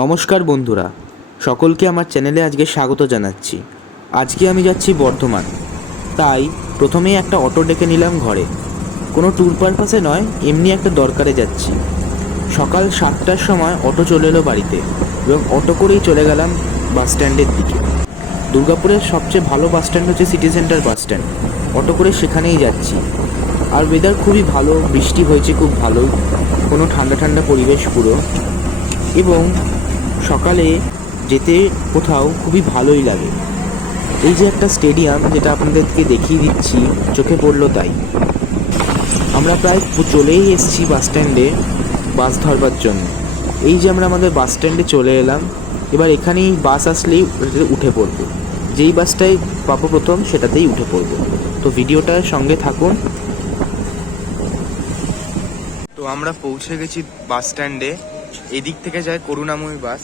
নমস্কার বন্ধুরা, সকলকে আমার চ্যানেলে আজকে স্বাগত জানাচ্ছি। আজকে আমি যাচ্ছি বর্ধমান, তাই প্রথমেই একটা অটো ডেকে নিলাম ঘরে। কোনো ট্যুর পারপাসে নয়, এমনি একটা দরকারে যাচ্ছি। সকাল 7টার সময় অটো চলে এলো বাড়িতে এবং অটো করেই চলে গেলাম বাস স্ট্যান্ডের দিকে। দুর্গাপুরের সবচেয়ে ভালো বাস স্ট্যান্ড হচ্ছে city centre bus stand. Auto করে সেখানেই যাচ্ছি। আর ওয়েদার খুবই ভালো, বৃষ্টি হয়েছে খুব ভালোই, কোনো ঠান্ডা ঠান্ডা পরিবেশ পুরো, এবং সকালে যেতে কোথাও খুবই ভালোই লাগে। এই যে একটা স্টেডিয়াম, যেটা আপনাদেরকে দেখিয়ে দিচ্ছি, চোখে পড়লো তাই। আমরা প্রায় চলেই এসেছি বাস স্ট্যান্ডে বাস ধরবার জন্য। এই যে আমরা আমাদের বাস স্ট্যান্ডে চলে এলাম। এবার এখানেই বাস আসলেই উঠে পড়বো। যেই বাসটাই পাবো প্রথম সেটাতেই উঠে পড়বো। তো ভিডিওটার সঙ্গে থাকুন। তো আমরা পৌঁছে গেছি বাস স্ট্যান্ডে। এদিক থেকে যায় করুণাময়ী বাস,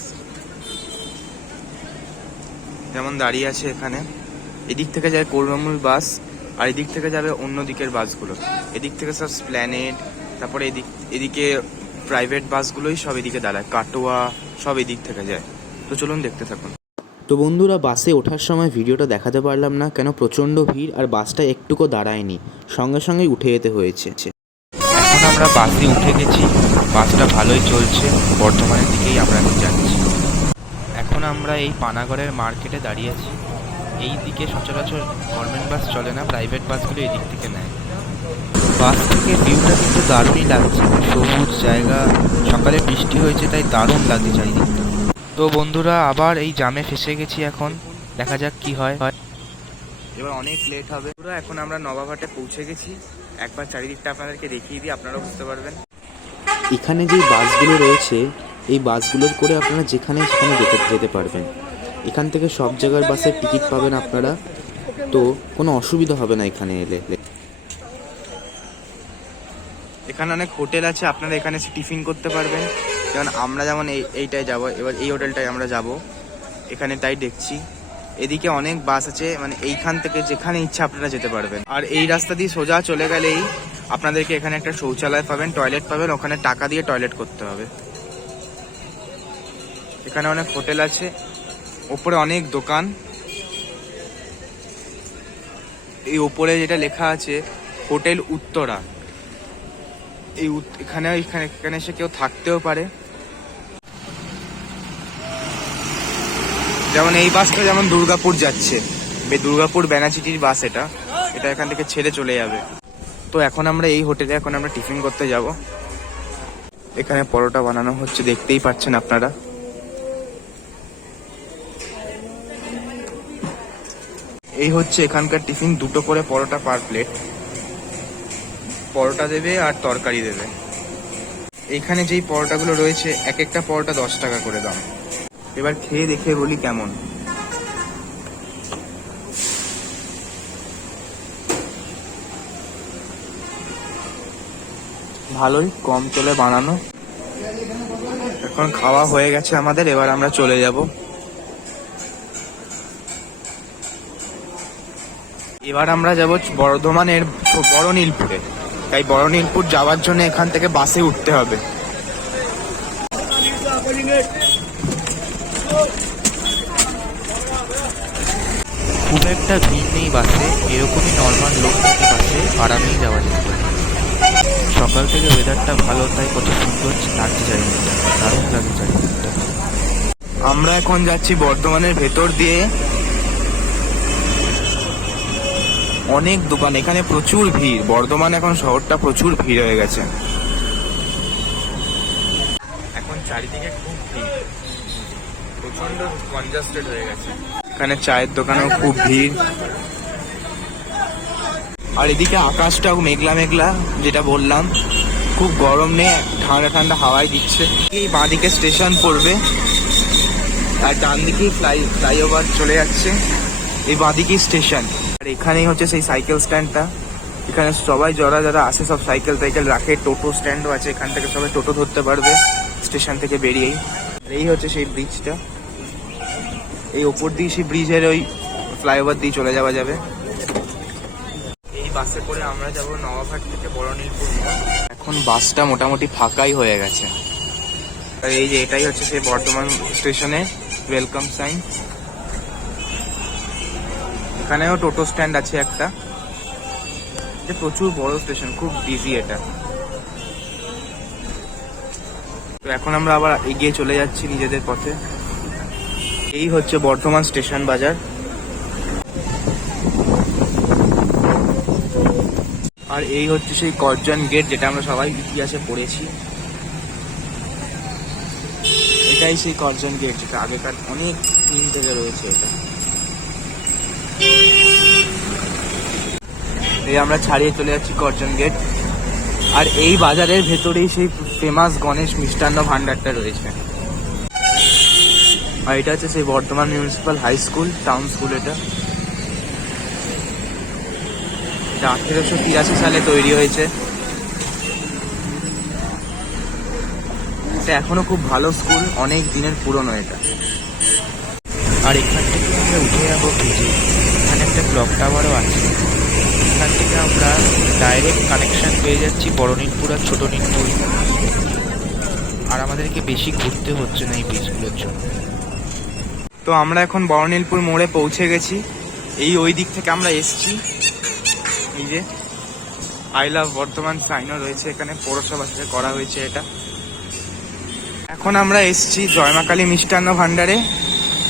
যেমন দাঁড়িয়ে আছে এখানে। এদিক থেকে যায় করুণাময়ী বাস, আর এদিক থেকে যাবে অন্য দিকের বাসগুলো। এদিক থেকে সব স্প্ল্যানেড, তারপরে এদিকে প্রাইভেট বাসগুলোই সব এদিকে দাঁড়ায়, কাটোয়া সব এদিক থেকে যায়। তো চলুন দেখতে থাকুন। তো বন্ধুরা, বাসে ওঠার সময় ভিডিওটা দেখাতে পারলাম না, কেন প্রচণ্ড ভিড় আর বাসটা একটুকু দাঁড়ায়নি, সঙ্গে সঙ্গেই উঠে যেতে হয়েছে। এখন আমরা বাসে উঠে গেছি, বাসটা ভালোই চলছে, বর্ধমানের দিকেই আমরা যাচ্ছি। এখন আমরা এই পানাগড়ের মার্কেটে দাঁড়িয়ে আছি। এই দিকে সচরাচর গভর্নমেন্ট বাস চলে না, প্রাইভেট বাসগুলো এই দিক থেকে নেয়। বাস থেকে ভিউটা কিন্তু দারুণই লাগছে, সবুজ জায়গা, সকালে বৃষ্টি হয়েছে তাই দারুণ লাগছে চারিদিকটা। তো বন্ধুরা, আবার এই জামে ফেসে গেছি, এখন দেখা যাক কি হয়। এবার অনেক লেট হবে। এখন আমরা নবাবহাটে পৌঁছে গেছি। একবার চারিদিকটা আপনাদেরকে দেখিয়ে দিই, আপনারাও বুঝতে পারবেন। এখানে যে বাসগুলো রয়েছে, এই বাসগুলো করে আপনারা যেখানে সেখানে যেতে পারবেন। এখান থেকে সব জায়গার বাসের টিকিট পাবেন আপনারা, তো কোনো অসুবিধা হবে না এখানে এলে। এখানে অনেক হোটেল আছে, আপনারা এখানে এসে টিফিন করতে পারবেন। যেমন আমরা যেমন এইটায় যাব, এবার এই হোটেলটায় আমরা যাব এখানে, তাই দেখছি। এদিকে অনেক বাস আছে, মানে এইখান থেকে যেখানে ইচ্ছা আপনারা যেতে পারবেন। আর এই রাস্তা দিয়ে সোজা চলে গেলেই আপনাদেরকে এখানে একটা শৌচালয় পাবেন, টয়লেট পাবেন, ওখানে টাকা দিয়ে টয়লেট করতে হবে। এখানে অনেক হোটেল আছে, ওপরে অনেক দোকান। এই ওপরে যেটা লেখা আছে হোটেল উত্তরা, এখানে এসে কেউ থাকতেও পারে। যেমন এই বাসটা যেমন দুর্গাপুর যাচ্ছে, দুর্গাপুর ব্যানাচিটির বাস, এটা এখান থেকে ছেড়ে চলে যাবে। তো এখন আমরা এই হোটেলে টিফিন করতে যাব। এখানে পরোটা বানানো হচ্ছে, দেখতেই পাচ্ছেন আপনারা। এই হচ্ছে এখানকার টিফিন, 2টো করে পরোটা পার প্লেট। পরোটা দেবে আর তরকারি দেবে। এইখানে যেই পরোটাগুলো রয়েছে, এক একটা পরোটা 10 টাকা করে দাম। এবার খেয়ে দেখে বলি কেমন। ভালোই, কম তেলে বানানো। এখন খাওয়া হয়ে গেছে আমাদের, এবার আমরা চলে যাব। এবার আমরা যাব বর্ধমানের বড়নীলপুরে। তাই বড়নীলপুর যাওয়ার জন্য এখান থেকে বাসে উঠতে হবে। খুব একটা ভিড় নেই বাসে, এরকমই নর্মাল লোক থাকে বাসে, আরামেই যাওয়া যেতে পারে। সকাল থেকে ওয়েদারটা ভালো, তাই কত সুন্দর লাগছে চারিদিকটা, দারুণ লাগছে চারিদিকটা। আমরা এখন যাচ্ছি বর্ধমানের ভেতর দিয়ে। অনেক দোকান, এখানে প্রচুর ভিড়। বর্ধমান এখন শহরটা প্রচুর ভিড় হয়ে গেছে। এখন চারিদিকে খুব ভিড়, প্রচন্ড কনজাস্টেড হয়ে গেছে। এখানে চায়ের দোকানেও খুব ভিড়। আর এদিকে আকাশটাও মেঘলা মেঘলা, যেটা বললাম, খুব গরম নেই, ঠান্ডা ঠান্ডা হাওয়াই দিচ্ছে। এই বাঁদিকে স্টেশন পড়বে, আর ডান দিকেই ফ্লাইওভার চলে যাচ্ছে। এই বাঁদিকেই স্টেশন। আর এখানেই হচ্ছে সেই সাইকেল স্ট্যান্ডটা। এখানে সবাই যারা আসে সব সাইকেল রাখে। টোটো স্ট্যান্ডও আছে, এখান থেকে সবাই টোটো ধরতে পারবে স্টেশন থেকে বেরিয়েই। আর এই হচ্ছে সেই ব্রিজটা, এই ওপর দিয়ে সেই ব্রিজের ওই ফ্লাইওভার দিয়ে চলে যাওয়া যাবে। এই বাসে করে আমরা যাব নবাবহাট থেকে বড়নীলপুর। এখন বাসটা মোটামুটি ফাঁকাই হয়ে গেছে। আর এই যে এটাই হচ্ছে সেই বর্ধমান স্টেশনে ওয়েলকাম সাইন। এখানেও টোটো স্ট্যান্ড আছে একটা। এটা প্রচুর বড় স্টেশন, খুব বিজি এটা। তো এখন আমরা আবার এগিয়ে চলে যাচ্ছি নিজেদের পথে। এই হচ্ছে বর্ধমান স্টেশন বাজার। আর এই হচ্ছে সেই কর্জন গেট, যেটা আমরা সবাই ইতিহাসে পড়েছি। এটাই সেই কর্জন গেট, যেটা আগেকার অনেক দিন থেকে রয়েছে এটা। এই আমরা ছাড়িয়ে চলে যাচ্ছি কর্জন গেট। আর এই বাজারের ভেতরেই সেই ফেমাস গণেশ মিষ্টান্ন ভান্ডারটা রয়েছে। আর এটা হচ্ছে সেই Bardhaman municipal high school, town school. এটা 1883 সালে তৈরি হয়েছে। এটা এখনো খুব ভালো স্কুল, অনেক দিনের পুরনো এটা। আর এখান থেকে আমরা উঠে যাবো ব্রিজে। এখানে একটা ক্লক টাওয়ারও আছে। এখান থেকে আমরা ডাইরেক্ট কানেকশন পেয়ে যাচ্ছি বড়-নীলপুর আর ছোট-নীলপুর। আর আমাদেরকে বেশি ঘুরতে হচ্ছে না এই ব্রিজগুলোর জন্য। তো আমরা এখন বড়-নীলপুর মোড়ে পৌঁছে গেছি। ওই দিক থেকে আমরা এসছি। এই যে আই লাভ বর্ধমান সাইনও রয়েছে এখানে, পৌরসভা থেকে করা হয়েছে এটা। এখন আমরা এসছি জয়মা কালী মিষ্টান্ন ভান্ডারে।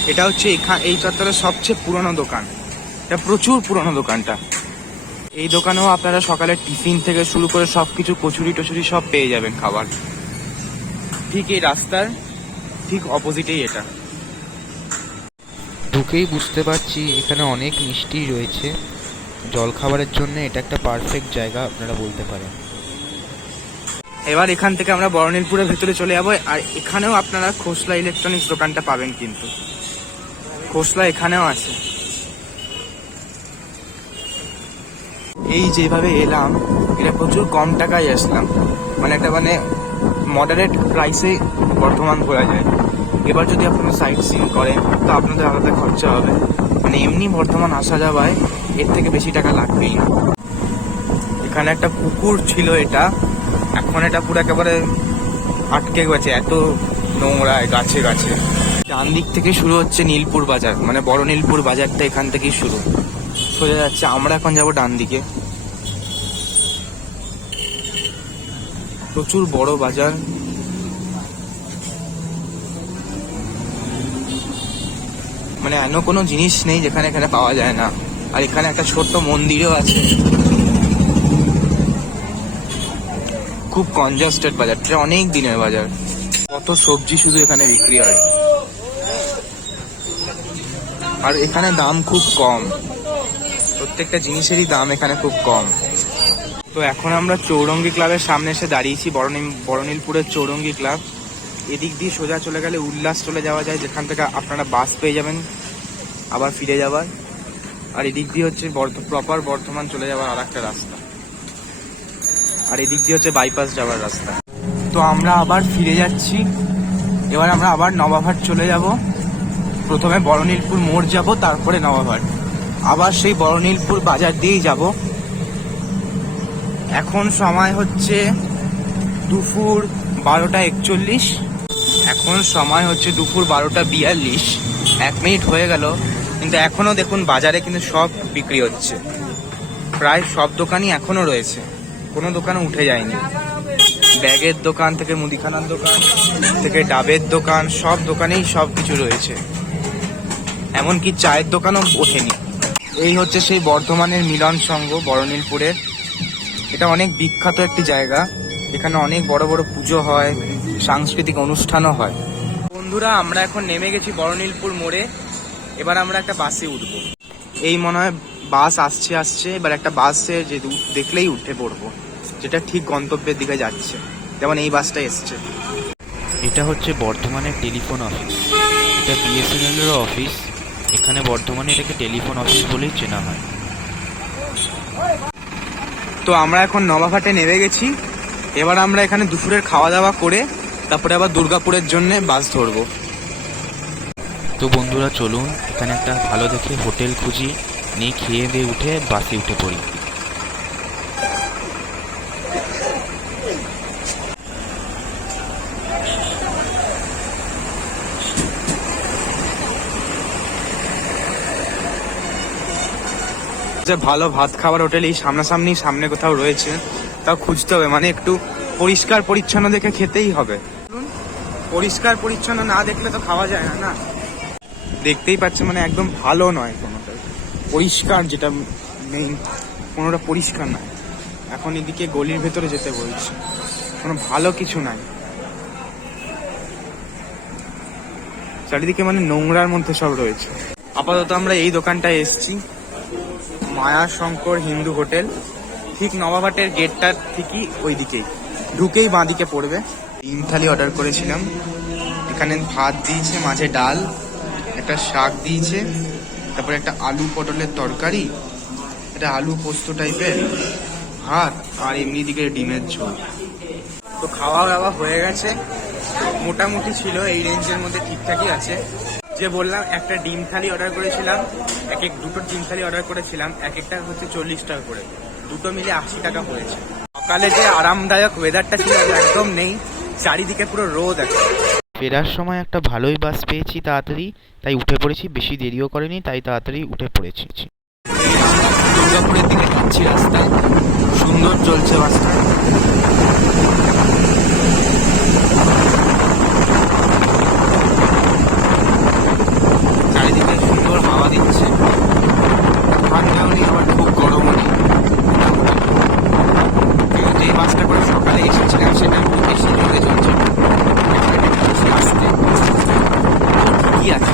এটা হচ্ছে এই চত্বরের সবচেয়ে পুরনো দোকান। এটা প্রচুর পুরনো দোকানটা। এই দোকানেও আপনারা সকালে টিফিন থেকে শুরু করে সবকিছু, কচুরি টচুরি সব পেয়ে যাবেন খাবার। ঠিক এই রাস্তার ঠিক অপোজিটেই এটা। ঢুকেই বুঝতে পারছি এখানে অনেক মিষ্টি রয়েছে। জলখাবারের জন্য এটা একটা পারফেক্ট জায়গা আপনারা বলতে পারেন। এবার এখান থেকে আমরা বড়-নীলপুরের ভেতরে চলে যাবো। আর এখানেও আপনারা খোসলা ইলেকট্রনিক্স দোকানটা পাবেন, কিন্তু খোসলা এখানেও আছে। এই যেভাবে এলাম, এটা প্রচুর কম টাকায় আসলাম, মানে একটা মডারেট প্রাইসে বর্ধমান ঘোরা যায়। এবার যদি আপনারা সাইট সিইং করেন তো আপনাদের আলাদা খরচা হবে, মানে এমনি বর্ধমান আসা যাওয়ায় এর থেকে বেশি টাকা লাগবেই না। এখানে একটা পুকুর ছিল, এটা এখন এটা পুরো একেবারে আটকে গেছে, এত নোংরায় গাছে গাছে। ডান দিক থেকে শুরু হচ্ছে নীলপুর বাজার, মানে বড় নীলপুর বাজারটা এখান থেকেই শুরু, সোজা যাচ্ছে। আমরা এখন যাব ডান দিকে। প্রচুর বড় বাজার। মানে অন্য কোনো জিনিস নেই যেখানে এখানে পাওয়া যায় না। আর এখানে একটা ছোট্ট মন্দিরও আছে। খুব কনজাস্টেড বাজারটা, অনেক দিনের বাজার। কত সবজি শুধু এখানে বিক্রি হয়। আর এখানে দাম খুব কম, প্রত্যেকটা জিনিসেরই দাম এখানে খুব কম। তো এখন আমরা চৌরঙ্গি ক্লাবের সামনে এসে দাঁড়িয়েছি, বড়-নীলপুরের চৌরঙ্গি ক্লাব। এদিক দিয়ে সোজা চলে গেলে উল্লাস চলে যাওয়া যায়, যেখান থেকে আপনারা বাস পেয়ে যাবেন আবার ফিরে যাবার। আর এদিক দিয়ে হচ্ছে প্রপার বর্ধমান চলে যাওয়ার আর একটা রাস্তা। আর এদিক দিয়ে হচ্ছে বাইপাস যাওয়ার রাস্তা। তো আমরা আবার ফিরে যাচ্ছি। এবার আমরা আবার নবাবহাট চলে যাব। প্রথমে বড়-নীলপুর মোড় যাব, তারপরে নবাবহাট। আবার সেই বড়-নীলপুর বাজার দিয়েই যাব। এখন সময় হচ্ছে দুপুর 12:41। এখন সময় হচ্ছে দুপুর 12:42। 1 মিনিট হয়ে গেল, কিন্তু এখনো দেখুন বাজারে কিন্তু সব বিক্রি হচ্ছে। প্রায় সব দোকানই এখনো রয়েছে, কোনো দোকানে উঠে যায়নি। ব্যাগের দোকান থেকে মুদিখানার দোকান থেকে ডাবের দোকান, সব দোকানেই সব কিছু রয়েছে। এমনকি চায়ের দোকানও ওঠেনি। এই হচ্ছে সেই বর্ধমানের মিলন সংঘ বড়-নীলপুরের। এটা অনেক বিখ্যাত একটি জায়গা, এখানে অনেক বড় বড় পুজো হয়, সাংস্কৃতিক অনুষ্ঠানও হয়। বন্ধুরা, আমরা এখন নেমে গেছি বড়-নীলপুর মোড়ে। এবার আমরা একটা বাসে উঠবো। এই মনে হয় বাস আসছে। এবার একটা বাসে যে দেখলেই উঠে পড়বো, যেটা ঠিক গন্তব্যের দিকে যাচ্ছে। যেমন এই বাসটা এসছে। এটা হচ্ছে বর্ধমানের টেলিফোন অফিস। এটা বিএসএনএলের অফিস। এখানে বর্ধমানে এটাকে টেলিফোন অফিস বলেই চেনা হয়। তো আমরা এখন নবাবহাটে নেমে গেছি। এবার আমরা এখানে দুপুরের খাওয়া দাওয়া করে তারপরে আবার দুর্গাপুরের জন্য বাস ধরবো। তো বন্ধুরা চলুন, এখানে একটা ভালো দেখে হোটেল খুঁজি, নিয়ে খেয়ে দিয়ে উঠে বাসে উঠে পড়ি। সবচেয়ে ভালো ভাত খাবার হোটেল এই সামনাসামনি সামনে কোথাও রয়েছে, তাও খুঁজতে হবে, মানে একটু পরিষ্কার পরিচ্ছন্ন দেখে খেতেই হবে। পরিষ্কার পরিচ্ছন্ন না দেখলে তো খাওয়া যায় না। না দেখতেই পাচ্ছেন মানে একদম ভালো নয় কোনোটাই, পরিষ্কার যেটা মেইন, কোনোটা পরিষ্কার নয়। এখন এদিকে গলির ভেতরে যেতে বলছে, কোনো ভালো কিছু নাই, চারিদিকে মানে নোংরার মধ্যে সব রয়েছে। আপাতত আমরা এই দোকানটায় এসছি, মায়া শঙ্কর হিন্দু হোটেল, ঠিক নবাবহাটের গেটটার ঠিকই ওই দিকেই, ঢুকেই বাঁদিকে পড়বে। ডিম থালি অর্ডার করেছিলাম, এখানে ভাত দিয়েছে, মাঝে ডাল, একটা শাক দিয়েছে, তারপরে একটা আলু পটলের তরকারি, একটা আলু পোস্ত টাইপের ভাত, আর এমনি দিকে ডিমের ঝোল। তো খাওয়া দাওয়া হয়ে গেছে, মোটামুটি ছিল এই রেঞ্জের মধ্যে, ঠিকঠাকই আছে। যে বললাম একটা ডিম থালি অর্ডার করেছিলাম, দুটো ডিম থালি অর্ডার করেছিলাম, এক একটা হচ্ছে 40 টাকা করে, দুটো মিলে 80 টাকা পড়েছে। সকালে যে আরামদায়ক ওয়েদারটা ছিল একদম নেই, চারিদিকে পুরো রোদ আছে। ফেরার সময় একটা ভালোই বাস পেয়েছি তাড়াতাড়ি, তাই উঠে পড়েছি, বেশি দেরিও করেনি, তাই তাড়াতাড়ি উঠে পড়েছি। দুর্গাপুরের দিকে যাচ্ছি রাস্তায়, সুন্দর চলছে বাসটা। চারিদিকে সুন্দর হাওয়া দিচ্ছে, ঠান্ডাও নেই আবার খুব গরমও নেই। যেহেতু এই বাসটা করে সকালে এসেছিলাম, সেটা একটু বেশি জোরে চলছে, আসতে কি আছে।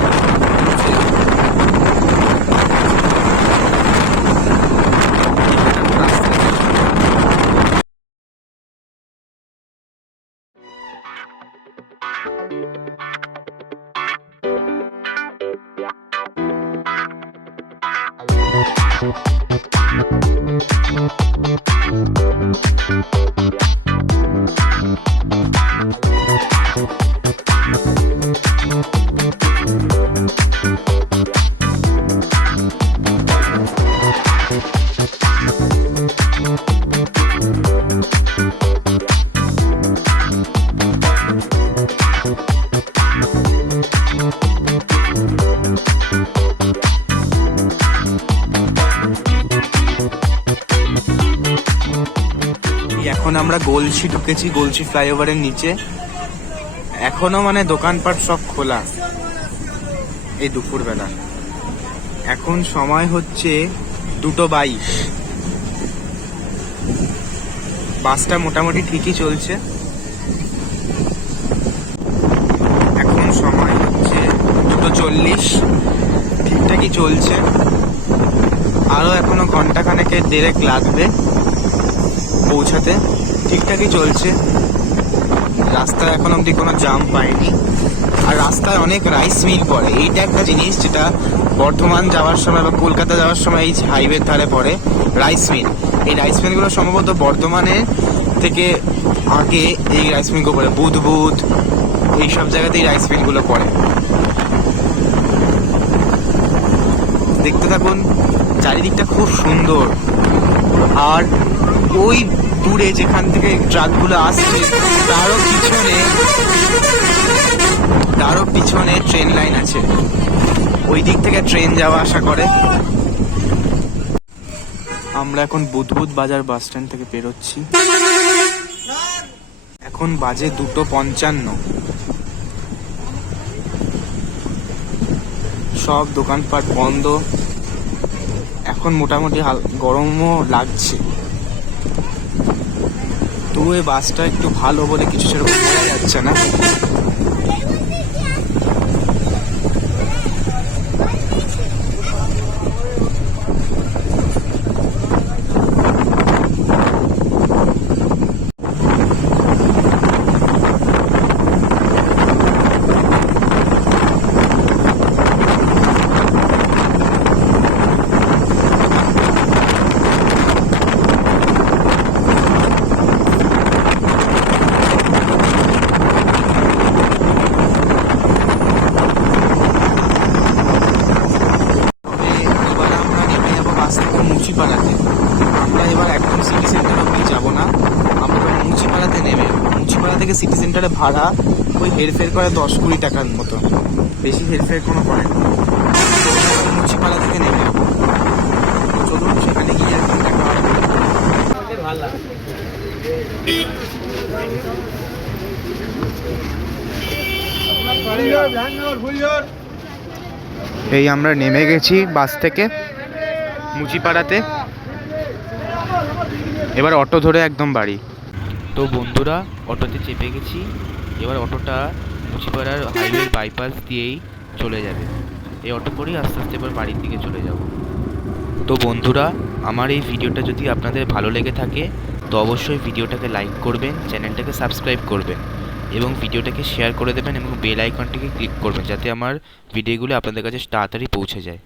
এখন আমরা গলসি ঢুকেছি, গলসি ফ্লাইওভারের নিচে। এখনো মানে দোকানপাট সব খোলা এই দুপুরবেলা। এখন সময় হচ্ছে 2:22। বাসটা মোটামুটি ঠিকই চলছে। এখন সময় হচ্ছে 2:40, ঠিকঠাকই চলছে। আরো এখনো ঘন্টাখানেকের দেড়েক লাগবে পৌঁছাতে, ঠিকঠাকই চলছে। রাস্তায় এখন অব্দি কোনো জাম পাইনি। আর রাস্তায় অনেক রাইস মিল পড়ে, এইটা একটা জিনিস যেটা বর্ধমান যাওয়ার সময় বা কলকাতা যাওয়ার সময় এই হাইওয়ের ধারে পড়ে রাইস মিল। এই রাইস মিলগুলো সম্ভবত বর্ধমানের থেকে আগে এই রাইস মিলগুলো পড়ে, বুধ এইসব জায়গাতেই রাইস মিলগুলো পড়ে। দেখতে থাকুন, চারিদিকটা খুব সুন্দর। আর ওই দূরে যেখান থেকে ট্রাকগুলো আসছে তারও পিছনে ট্রেন লাইন আছে, ওই দিক থেকে ট্রেন যাওয়া আসা করে। আমরা এখন বুধবুধ বাজার বাস স্ট্যান্ড থেকে বেরোচ্ছি। এখন বাজে 2:55। সব দোকানপাট বন্ধ। এখন মোটামুটি গরমও লাগছে, তো এই বাসটা একটু ভালো বলে কিছু সেরকম বোঝা যাচ্ছে না। মুচিপাড়াতে আমরা এবার একদম সিটি সেন্টার অব্দি যাবো না, আমরা মুচিপাড়াতে নেমে মুচিপাড়া থেকে সিটি সেন্টারে ভাড়া ওই হেরফের করে 10-20 টাকার মতো, বেশি হেরফের কোনো করে না। মুচিপাড়া থেকে নেমে যাবো, চলুন। সেখানে গিয়ে একদম দেখা হবে। এই আমরা নেমে গেছি বাস থেকে মুচিপাড়াতে, এবার অটো ধরে একদম বাড়ি। তো বন্ধুরা অটোতে চেপে গেছি, এবার অটোটা মুচিপাড়ার হাইওয়ে বাইপাস দিয়েই চলে যাবে। এই অটো করেই আস্তে আস্তে এবার বাড়ির দিকে চলে যাব। তো বন্ধুরা আমার এই ভিডিওটা যদি আপনাদের ভালো লেগে থাকে তো অবশ্যই ভিডিওটাকে লাইক করবেন, চ্যানেলটাকে সাবস্ক্রাইব করবেন এবং ভিডিওটাকে শেয়ার করে দেবেন এবং বেল আইকনটিকে ক্লিক করবেন যাতে আমার ভিডিওগুলো আপনাদের কাছে তাড়াতাড়ি পৌঁছে যায়।